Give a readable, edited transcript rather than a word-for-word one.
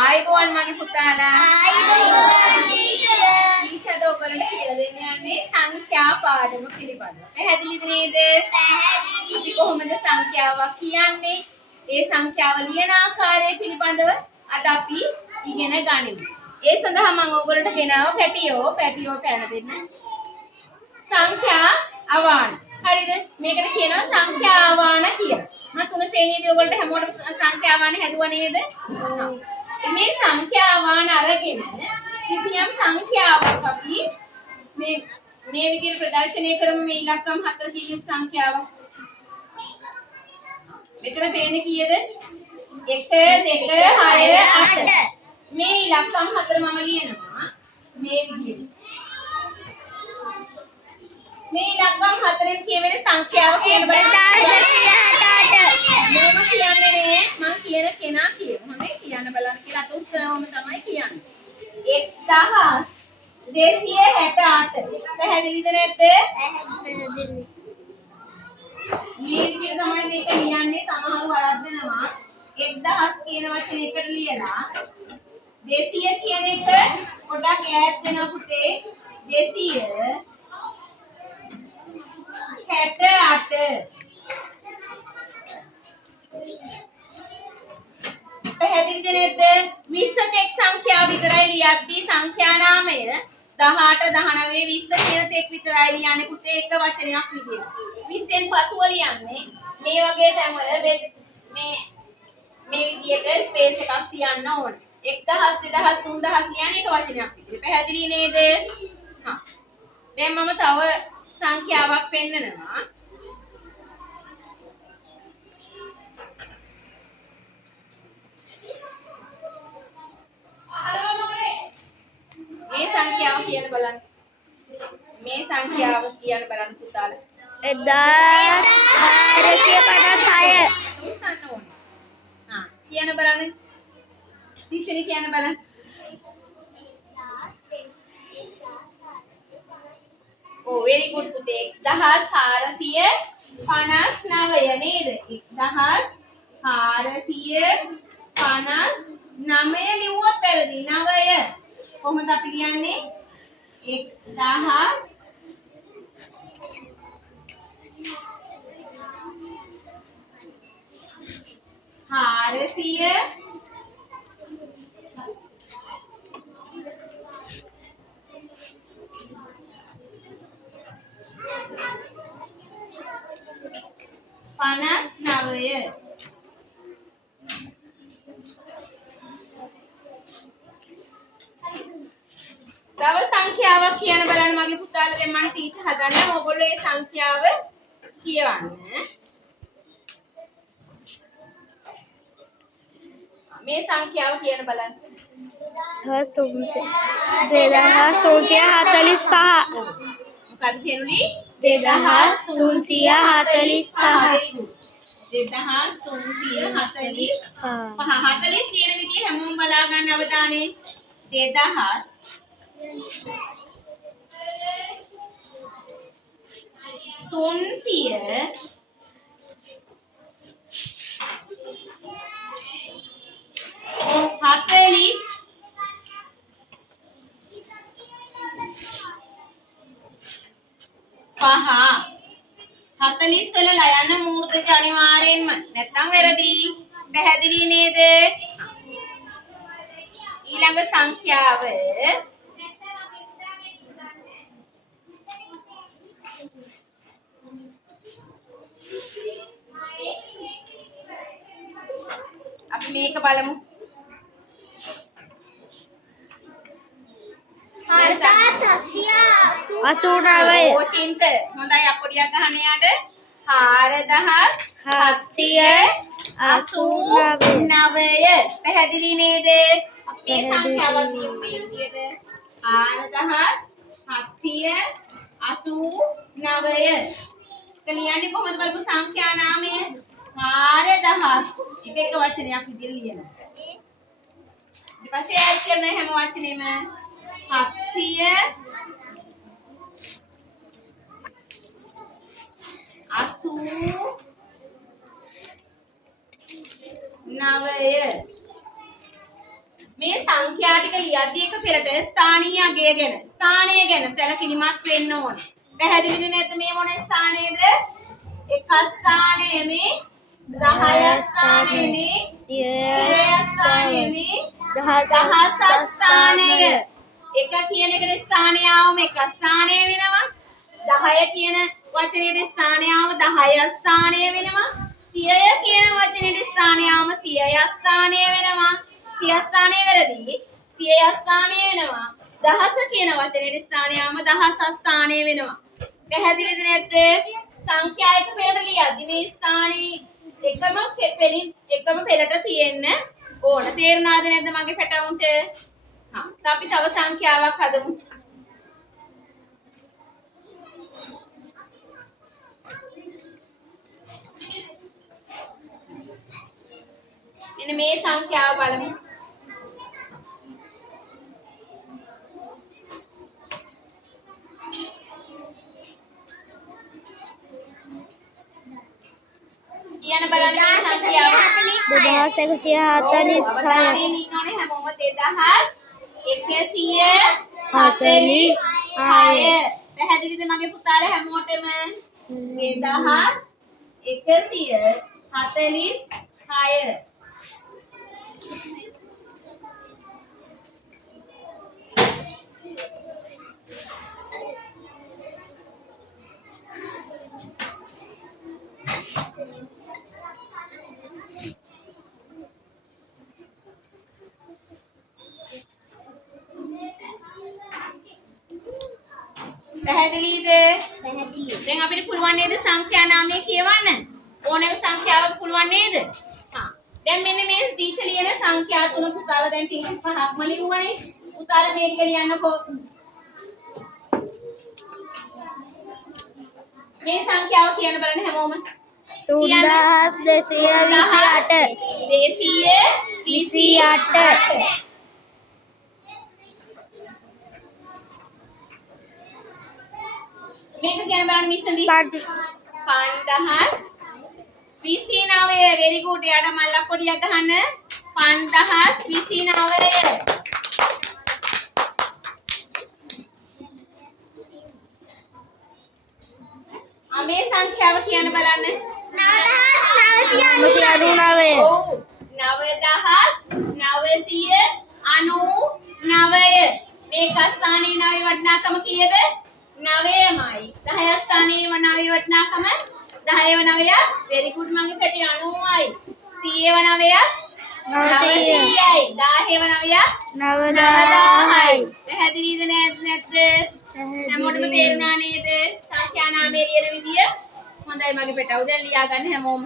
ආයිබෝන් මගේ පුතාලා. ආයිබෝන් ටීචර් ඔයගොල්ලන්ට කියලා දෙන්න යන්නේ සංඛ්‍යා පාඩම පිළිබඳව. පැහැදිලිද නේද? පැහැදිලි. අපි කොහොමද සංඛ්‍යාවක් කියන්නේ? ඒ සංඛ්‍යාව ලියන ආකාරය පිළිබඳව අද අපි ඉගෙන ගනිමු. ඒ සඳහා මම ඔයගොල්ලන්ට ගෙනාව පැටියෝ පැන දෙන්න. සංඛ්‍යා අවාන. හරිද? මේකට කියනවා සංඛ්‍යා අවාන කියලා. මම තුන ශ්‍රේණියේදී ඔයගොල්ලන්ට හැමෝටම සංඛ්‍යා අවාන හැදුවා නේද? මේ සංඛ්‍යා අවාන අරගෙන කිසියම් සංඛ්‍යාවක් අපි මේ විදිහට ප්‍රදර්ශනය කරමු. මේ ඉලක්කම් 4 කියන සංඛ්‍යාවක්. මෙතන පේන්නේ කීයද? 1 2 6 8. මේ ඉලක්කම් 4 මම ලියනවා මේ විදිහට. මේ ඉලක්කම් 4න් කියවෙන සංඛ්‍යාව කියන බලන්න. මම කියන්නේ නේ මම කියන කෙනා කියමු. හොඳේ කියන්න බලන්න කියලා අත උස්සනවම තමයි කියන්නේ. 1268. පැහැදිලිද නැද්ද? පැහැදිලි. මේ විදිහට තමයි මේක ලියන්නේ. සමහරව වරද්දනවා. 1000 කියන වචනයකට ලියලා 200 කියන එක පොඩක් ඈත් වෙනවා පුතේ. 268. පැහැදිලිද නැද්ද? 20 තෙක් සංඛ්‍යාව විතරයි ලියද්දී සංඛ්‍යා නාමය 18 19 20 කියන තෙක් විතරයි ලියන්නේ පුතේ එක වචනයක් විදියට. 20න් පසුව ලියන්නේ මේ වගේ තැන්වල මේ විදියට ස්පේස් එකක් තියන්න ඕන. 1000 2000 3000 ලියන්නේ එක වචනයක් විදියට. පැහැදිලි නේද? හා. දැන් මම තව සංඛ්‍යාවක් පෙන්නනවා. මේ සංඛ්‍යාව කියන බලන්න. මේ සංඛ්‍යාව කියන බලන්න පුතාලා. 1456. උස්සන්න ඕන. හා කියන බලන්න. දිශිනි කියන බලන්න. Oh very good පුතේ. 1459 නේද? 1459 ලිව්වොත් වැරදි. 9 කොහොමද අපි ලියන්නේ? 1000 400 59. තව සංඛ්‍යාවක් කියන බලන්න මගේ පුතාලා දැන් මම ටීචර් හදන්න ඕගොල්ලෝ මේ සංඛ්‍යාව කියවන්න. මේ සංඛ්‍යාව කියන බලන්න. 2345. මොකක්ද කියනුනේ? 2345. 2345. 40 කියන විදිය හැමෝම බලා ගන්න අවධානයෙන්. 2000 300 40 40 වල ලයන මූර්ධජ අනිවාර්යෙන්ම නැත්තම් වැරදි. පැහැදිලි නේද? ඊළඟ සංඛ්‍යාව අපි මේක බලමු. 89. ඕචින්ත හොඳයි අපොඩියක් ගහන්න යාට. 4789. පැහැදිලි නේද? මේ සංඛ්‍යාවක් කියමු මේ විදියට. 4789. කලියන්නේ කොහොමද බලමු සංඛ්‍යා නාමය 4000 එක වචනයක් විදියට ලියනවා. ඊට පස්සේ ඇඩ් කරන හැම වචනෙම 700 89. මේ සංඛ්‍යා ටික ලියද්දී එක පෙරට ස්ථානීය අගය ගැන ස්ථානය ගැන සැලකිලිමත් වෙන්න ඕනේ. පැහැදිලිද නැද්ද මේ මොන ස්ථානයේද? එක ස්ථානයේ මේ 10 ස්ථානයේ මේ 100 ස්ථානයේ මේ දහස් ස්ථානය. එක කියන එකට ස්ථානය ආවම එක ස්ථානය වෙනවා. 10 කියන වචනයේ ස්ථානය ආවම 10 ස්ථානය වෙනවා. 100 කියන වචනයේ ස්ථානය ආවම 100 ස්ථානය වෙනවා. 100 ස්ථානය වැරදි. 100 ස්ථානය වෙනවා. දහස කියන වචනයේ ස්ථානය ආවම දහස් ස්ථානය වෙනවා. පැහැදිලිද නැද්ද? සංඛ්‍යා එක පෙරට ලියද්දි මේ ස්ථානයේ එකම පෙරට තියෙන්න ඕන. තේරුණාද නැද්ද මගේ පැටවුන්ට? හා. අපි තව සංඛ්‍යාවක් හදමු. මෙන්න මේ සංඛ්‍යාව බලමු. කියන බලන්න මේ සංඛ්‍යාව 2146 හැමෝම 2146 පැහැදිලිද මගේ පුතාලා හැමෝටම 2146 පැහැදිලිද? දැන් අපිට පුළුවන් නේද සංඛ්‍යා නාමය කියවන්න? ඕනෑම සංඛ්‍යාවක් පුළුවන් නේද? හා. දැන් මෙන්න මේ ටීචර් ලියන සංඛ්‍යා තුන පුතාලා දැන් ටීචර් පහක්ම ලියුවනේ. පුතාලා මේ ටික ලියන්නකෝ. මේ සංඛ්‍යාව කියන්න බලන්න හැමෝම. 3228 මේක කියන බලන්න මිස්සන්දි 5029 very good යාට මල්ලක් පොඩියක් ගහන්න 5029 මේ සංඛ්‍යාව කියන බලන්න 999 ඔව් 9999 මේක ස්ථානයේ නවයේ වටිනාකම කීයද 9යි 10 ස්ථානයේ වනාවේ වටිනාකම 10 ව 9ක් very good මගේ පැටි 90යි 100 ව 9ක් 900යි 10 ව 9ක් 9000යි පැහැදිලිද නැද්ද හැමෝටම තේරුණා නේද සංඛ්‍යා නාමයේ ලියන විදිය හොඳයි මගේ පැටව දැන් ලියා ගන්න හැමෝම